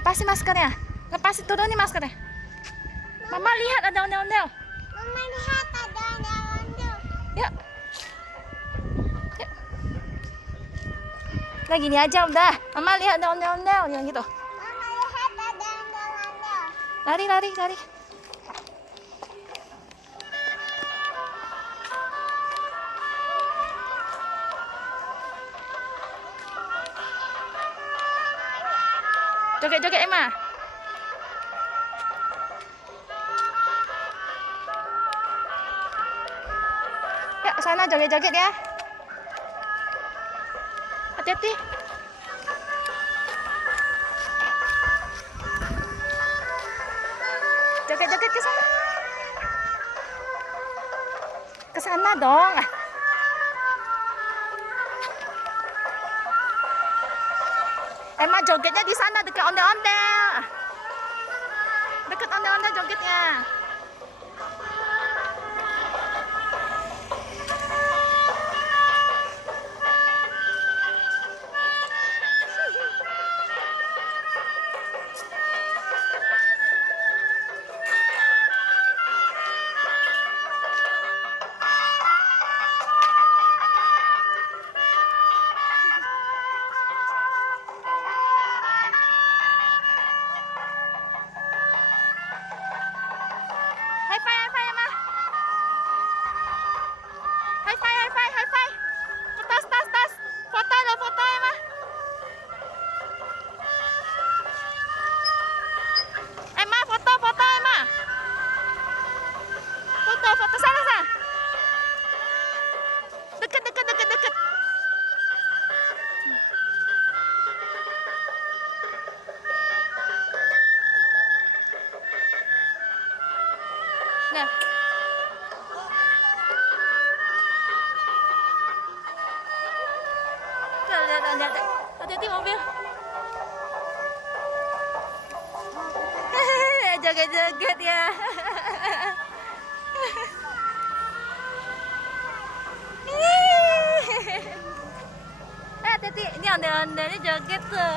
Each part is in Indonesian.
Lepasin maskernya. Lepasin, turunin maskernya. Mama lihat ada ondel-ondel. Mama lihat ada ondel-ondel. Yuk. Yuk. Nah gini aja udah. Mama lihat ada ondel-ondel yang gitu. Mama lihat ada ondel-ondel. Lari, lari, lari. Joget-joget Emma. Yuk sana joget-joget ya. Hati-hati. Joget-joget ke sana. Ke sana dong. Emma jogetnya di sana dekat ondel-ondel. Dekat ondel-ondel jogetnya. High five, high five, Emma. High five, high five, high five. Tas, tas, tas. Foto lo, foto Emma. Emma, foto, foto Emma. Foto, foto sana, sana. Deket, deket, deket, deket. Nah. Lihat, hati-hati mobil. Joget-joget ya. Hati-hati, ini ondel-ondelnya joget tuh.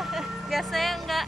Biasanya enggak.